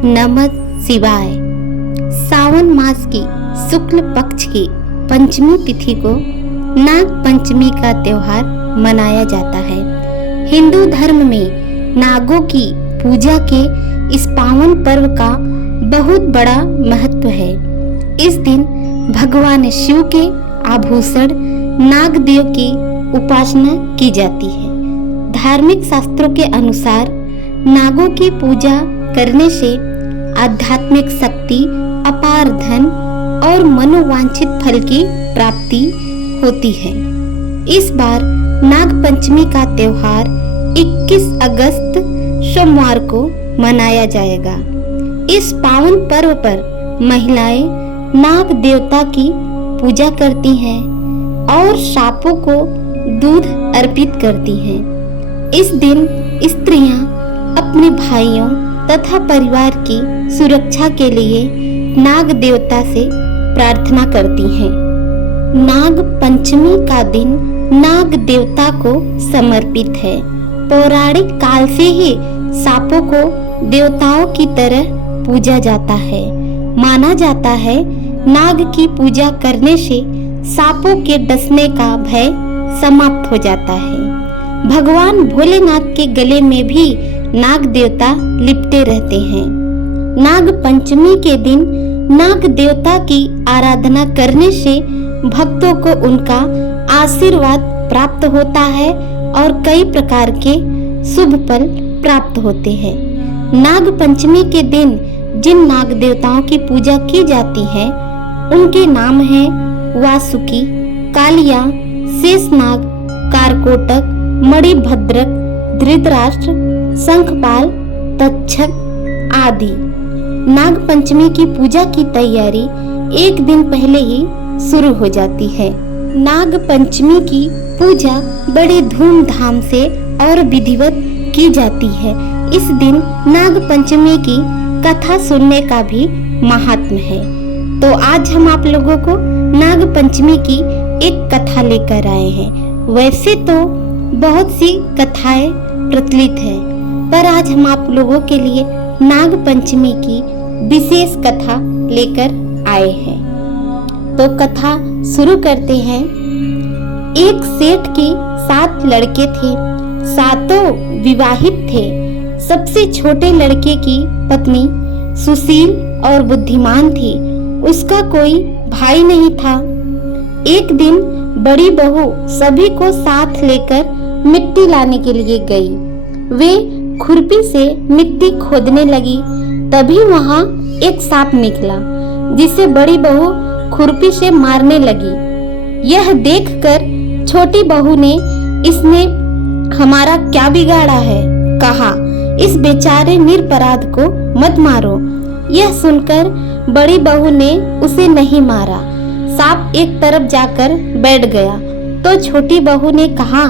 नमः शिवाय। सावन मास की शुक्ल पक्ष की पंचमी तिथि को नाग पंचमी का त्योहार मनाया जाता है। हिंदू धर्म में नागों की पूजा के इस पावन पर्व का बहुत बड़ा महत्व है। इस दिन भगवान शिव के आभूषण नागदेव की उपासना की जाती है। धार्मिक शास्त्रों के अनुसार नागों की पूजा करने से आध्यात्मिक शक्ति, अपार धन और मनोवांछित फल की प्राप्ति होती है। इस बार नाग पंचमी का त्योहार 21 अगस्त सोमवार को मनाया जाएगा। इस पावन पर्व पर महिलाएं नाग देवता की पूजा करती हैं और सांपों को दूध अर्पित करती हैं। इस दिन स्त्रियां अपने भाइयों तथा परिवार की सुरक्षा के लिए नाग देवता से प्रार्थना करती हैं। नाग पंचमी का दिन नाग देवता को समर्पित है। पौराणिक काल से ही सांपों को देवताओं की तरह पूजा जाता है। माना जाता है नाग की पूजा करने से सांपों के डसने का भय समाप्त हो जाता है। भगवान भोलेनाथ के गले में भी नाग देवता लिपटे रहते हैं। नाग पंचमी के दिन नाग देवता की आराधना करने से भक्तों को उनका आशीर्वाद प्राप्त होता है और कई प्रकार के शुभ फल प्राप्त होते हैं। नाग पंचमी के दिन जिन नाग देवताओं की पूजा की जाती है उनके नाम हैं वासुकी, कालिया, शेषनाग, कारकोटक, मणिभद्रक, धृतराष्ट्र, शंखपाल, तक्षक आदि। नाग पंचमी की पूजा की तैयारी एक दिन पहले ही शुरू हो जाती है। नाग पंचमी की पूजा बड़े धूमधाम से और विधिवत की जाती है। इस दिन नाग पंचमी की कथा सुनने का भी महात्म्य है। तो आज हम आप लोगों को नाग पंचमी की एक कथा लेकर आए हैं। वैसे तो बहुत सी कथाएं प्रचलित हैं, पर आज हम आप लोगों के लिए नाग पंचमी की विशेष कथा लेकर आए हैं। तो कथा शुरू करते हैं। एक सेठ के 7 लड़के थे। सातों विवाहित थे। सबसे छोटे लड़के की पत्नी सुशील और बुद्धिमान थी। उसका कोई भाई नहीं था। एक दिन बड़ी बहू सभी को साथ लेकर मिट्टी लाने के लिए गई। वे खुरपी से मिट्टी खोदने लगी। तभी वहां एक सांप निकला जिसे बड़ी बहू खुरपी से मारने लगी। यह देखकर छोटी बहू ने इसने हमारा क्या बिगाड़ा है, कहा। इस बेचारे निरपराध को मत मारो। यह सुनकर बड़ी बहू ने उसे नहीं मारा। सांप एक तरफ जाकर बैठ गया तो छोटी बहू ने कहा,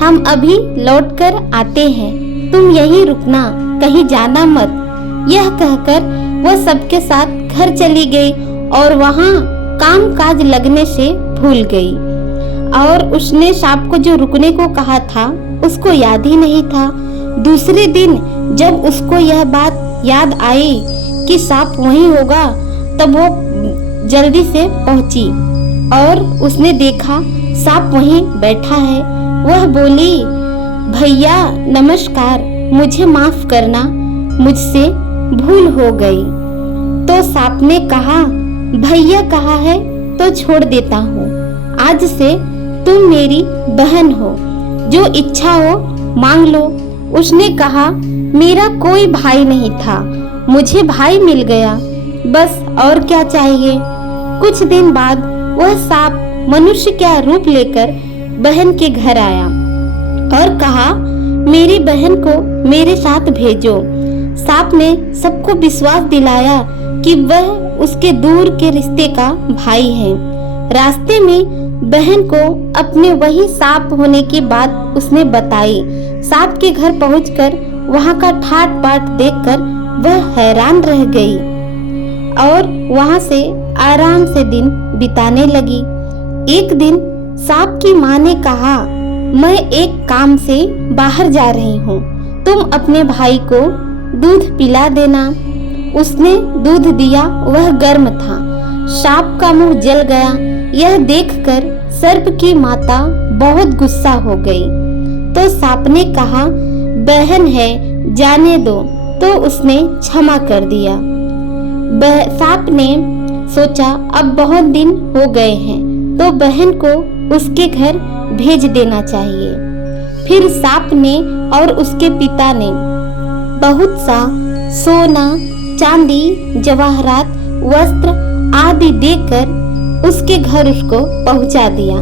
हम अभी लौटकर आते हैं, तुम यहीं रुकना, कहीं जाना मत। यह कहकर वह सबके साथ घर चली गई और वहां काम काज लगने से भूल गई और उसने सांप को जो रुकने को कहा था उसको याद ही नहीं था। दूसरे दिन जब उसको यह बात याद आई कि सांप वहीं होगा, तब वो जल्दी से पहुंची और उसने देखा सांप वहीं बैठा है। वह बोली, भैया नमस्कार, मुझे माफ करना, मुझसे भूल हो गई। तो सांप ने कहा, भैया कहा है तो छोड़ देता हूँ। आज से तुम मेरी बहन हो, जो इच्छा हो मांग लो। उसने कहा, मेरा कोई भाई नहीं था, मुझे भाई मिल गया, बस और क्या चाहिए। कुछ दिन बाद वह सांप मनुष्य का रूप लेकर बहन के घर आया और कहा, मेरी बहन को मेरे साथ भेजो। सांप ने सबको विश्वास दिलाया कि वह उसके दूर के रिश्ते का भाई है। रास्ते में बहन को अपने वही सांप होने की बात उसने बताई। सांप के घर पहुंचकर वहां का ठाट बाट देखकर वह हैरान रह गई और वहां से आराम से दिन बिताने लगी। एक दिन सांप की माँ ने कहा, मैं एक काम से बाहर जा रही हूँ, तुम अपने भाई को दूध पिला देना। उसने दूध दिया, वह गर्म था। सांप का मुंह जल गया। यह देखकर सर्प की माता बहुत गुस्सा हो गई। तो सांप ने कहा, बहन है, जाने दो। तो उसने क्षमा कर दिया। सांप ने सोचा अब बहुत दिन हो गए हैं, तो बहन को उसके घर भेज देना चाहिए। फिर सांप ने और उसके पिता ने बहुत सा सोना, चांदी, जवाहरात, वस्त्र आदि देकर उसके घर उसको पहुंचा दिया।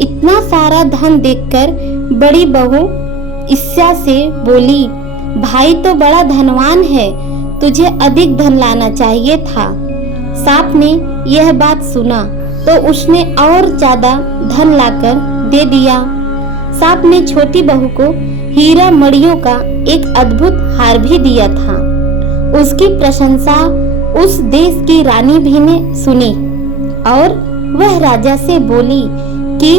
इतना सारा धन देखकर बड़ी बहू ईर्ष्या से बोली, भाई तो बड़ा धनवान है, तुझे अधिक धन लाना चाहिए था। सांप ने यह बात सुना तो उसने और ज्यादा धन लाकर दे दिया। सांप ने छोटी बहू को हीरा मणियों का एक अद्भुत हार भी दिया था। उसकी प्रशंसा उस देश की रानी भी ने सुनी और वह राजा से बोली कि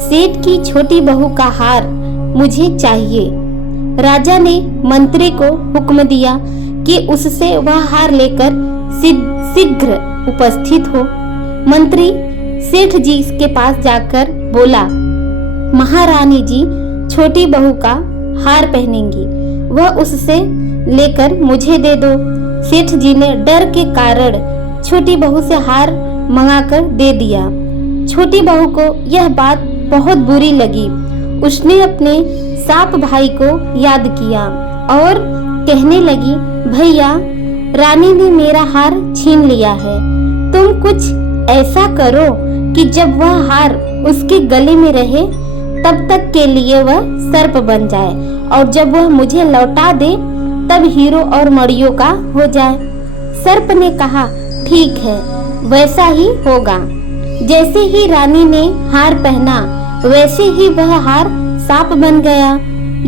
सेठ की छोटी बहू का हार मुझे चाहिए। राजा ने मंत्री को हुक्म दिया कि उससे वह हार लेकर शीघ्र उपस्थित हो। मंत्री सेठ जी के पास जाकर बोला, महारानी जी छोटी बहू का हार पहनेंगी, वह उससे लेकर मुझे दे दो। सेठ जी ने डर के कारण छोटी बहू से हार मंगाकर दे दिया। छोटी बहू को यह बात बहुत बुरी लगी। उसने अपने सांप भाई को याद किया और कहने लगी, भैया, रानी ने मेरा हार छीन लिया है। तुम कुछ ऐसा करो कि जब वह हार उसके गले में रहे तब तक के लिए वह सर्प बन जाए, और जब वह मुझे लौटा दे तब हीरो और मणियों का हो जाए। सर्प ने कहा, ठीक है, वैसा ही होगा। जैसे ही रानी ने हार पहना वैसे ही वह हार सांप बन गया।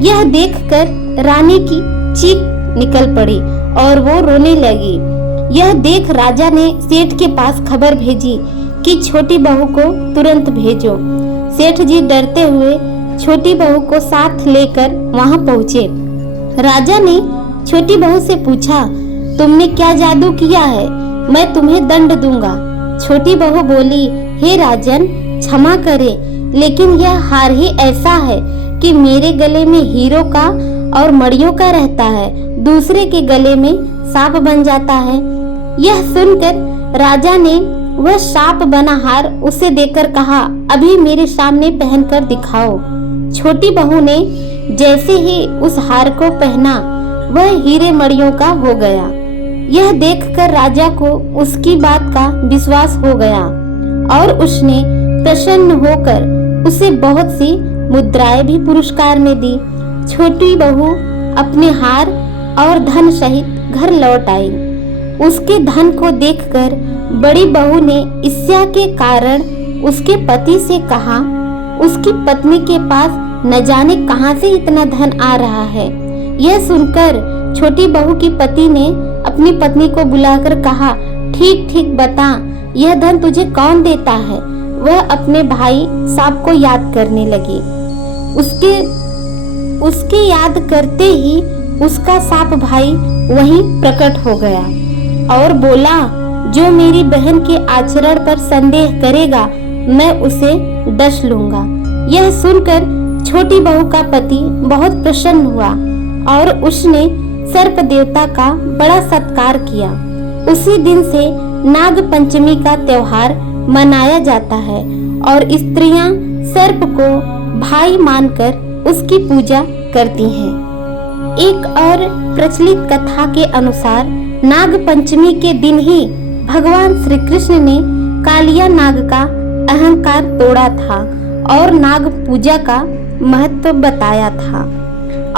यह देखकर रानी की चीख निकल पड़ी और वो रोने लगी। यह देख राजा ने सेठ के पास खबर भेजी कि छोटी बहू को तुरंत भेजो। सेठ जी डरते हुए छोटी बहू को साथ लेकर वहां पहुँचे। राजा ने छोटी बहू से पूछा, तुमने क्या जादू किया है? मैं तुम्हें दंड दूंगा। छोटी बहू बोली, हे राजन, क्षमा करे, लेकिन यह हार ही ऐसा है कि मेरे गले में हीरो का और मणियों का रहता है, दूसरे के गले में सांप बन जाता है। यह सुनकर राजा ने वह सांप बना हार उसे देकर कहा, अभी मेरे सामने पहनकर दिखाओ। छोटी बहू ने जैसे ही उस हार को पहना वह हीरे मणियों का हो गया। यह देखकर राजा को उसकी बात का विश्वास हो गया और उसने प्रसन्न होकर उसे बहुत सी मुद्राएं भी पुरस्कार में दी। छोटी बहू अपने हार और धन सहित घर लौट आई। उसके धन को देखकर बड़ी बहू ने ईर्ष्या के कारण उसके पति से कहा, उसकी पत्नी के पास न जाने कहां से इतना धन आ रहा है। यह सुनकर छोटी बहू की पति ने अपनी पत्नी को बुलाकर कहा, ठीक ठीक बता, यह धन तुझे कौन देता है? वह अपने भाई सांप को याद करने लगी। उसके याद करते ही उसका सांप भाई वहीं प्रकट हो गया और बोला, जो मेरी बहन के आचरण पर संदेह करेगा मैं उसे डस लूंगा। यह सुनकर छोटी बहू का पति बहुत प्रसन्न हुआ और उसने सर्प देवता का बड़ा सत्कार किया। उसी दिन से नाग पंचमी का त्योहार मनाया जाता है और स्त्रियां सर्प को भाई मानकर उसकी पूजा करती हैं। एक और प्रचलित कथा के अनुसार नाग पंचमी के दिन ही भगवान श्री कृष्ण ने कालिया नाग का अहंकार तोड़ा था और नाग पूजा का महत्व बताया था।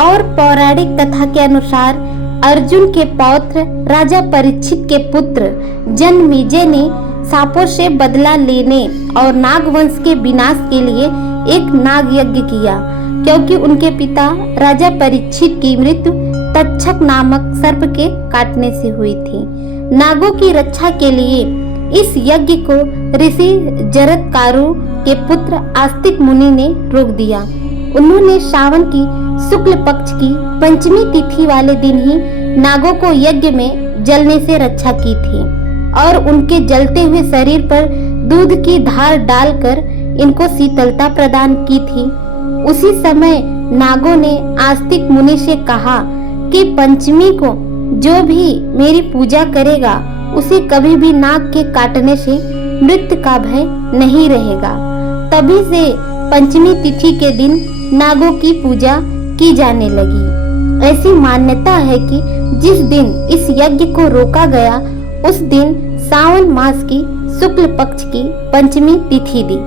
और पौराणिक कथा के अनुसार अर्जुन के पौत्र राजा परीक्षित के पुत्र जन्मेजय ने सांपों से बदला लेने और नागवंश के विनाश के लिए एक नाग यज्ञ किया, क्योंकि उनके पिता राजा परीक्षित की मृत्यु तक्षक नामक सर्प के काटने से हुई थी। नागों की रक्षा के लिए इस यज्ञ को ऋषि जरत्कारु के पुत्र आस्तिक मुनि ने रोक दिया। उन्होंने सावन की शुक्ल पक्ष की पंचमी तिथि वाले दिन ही नागों को यज्ञ में जलने से रक्षा की थी और उनके जलते हुए शरीर पर दूध की धार डालकर इनको शीतलता प्रदान की थी। उसी समय नागों ने आस्तिक मुनि से कहा कि पंचमी को जो भी मेरी पूजा करेगा उसे कभी भी नाग के काटने से मृत्यु का भय नहीं रहेगा। तभी से पंचमी तिथि के दिन नागों की पूजा की जाने लगी। ऐसी मान्यता है कि जिस दिन इस यज्ञ को रोका गया उस दिन सावन मास की शुक्ल पक्ष की पंचमी तिथि थी।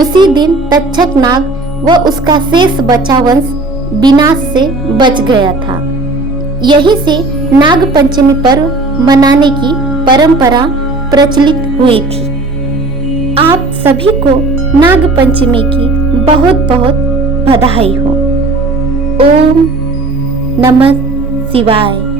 उसी दिन तक्षक नाग व उसका शेष बचा वंश विनाश से बच गया था। यही से नाग पंचमी पर्व मनाने की परंपरा प्रचलित हुई थी। आप सभी को नाग पंचमी की बहुत बहुत बधाई हो। ओम नमः शिवाय।